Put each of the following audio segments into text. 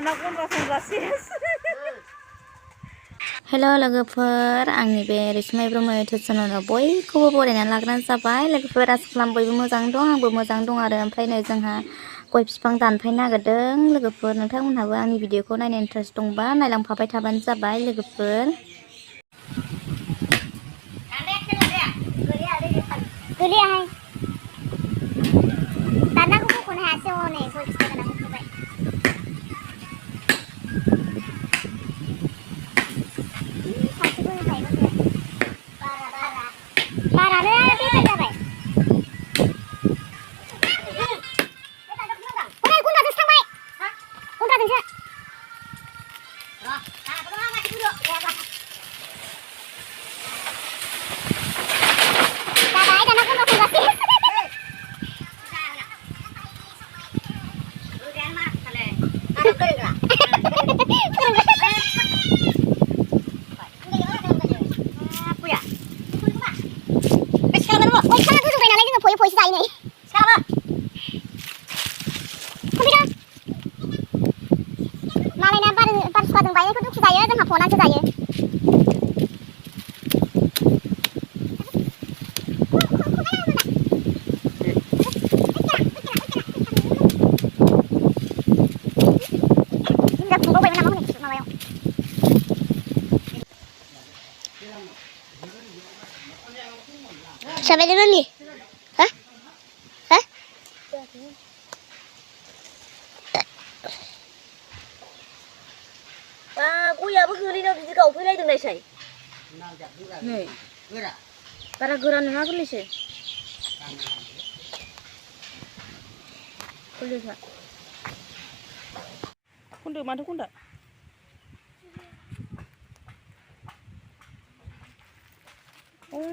दाना गन्द्रा संग्रा सेस हेल' लोगोफोर आंनि बे रैसुमै ब्रह्म इउटुब चेनेलाव बयखौबो बरायनानै लाग्रोनाय जाबाय लोगोफोर आसा खालाम बयबो मोजां दं आंबो मोजां दं आरो ओमफ्राय नै जोंहा गय बिफां दानफायनो नागिरदों लोगोफोर नोंथांमोनहाबो आंनि भिडिअखौ नायनो इन्टारेस्ट दंबा नायलांफाबाय थाबानो जाबाय लोगोफोर Sampai di mana nih? Hah? Hah? Guyयाबो गोलैनायाव बिदि गावफैलायदोंलायसै नै बारा गोरा नङा गोरलैसो गोरलैखा खनदो माथो खनदो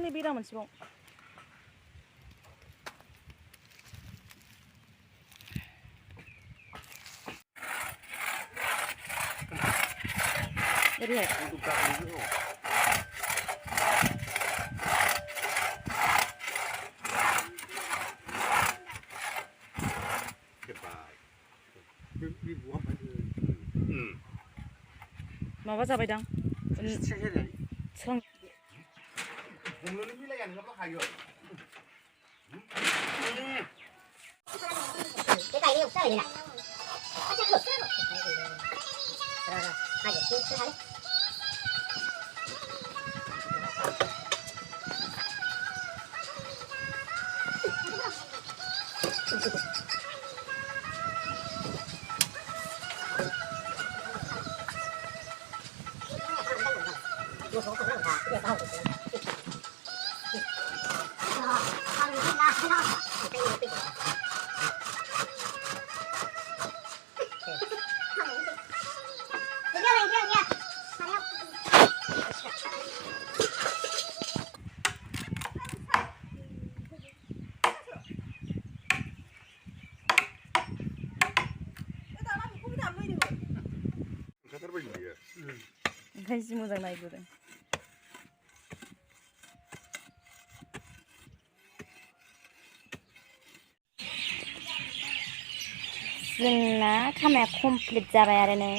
नै बेरा मोनसेबाव ओरैहाय माबा जाबायदां सों हमनोनो मिलाया नोङाबा हायो ओंखायनो जि मोजां नायबोदों जोंना खामाया कमप्लिट जाबाय आरो नै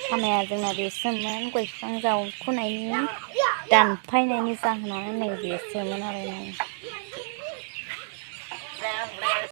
खामाया जोंना बेसोमोन गय बिफां जावखुनायनि दानफायनायनि जाहोनानो नै बेसोमोन आरो नै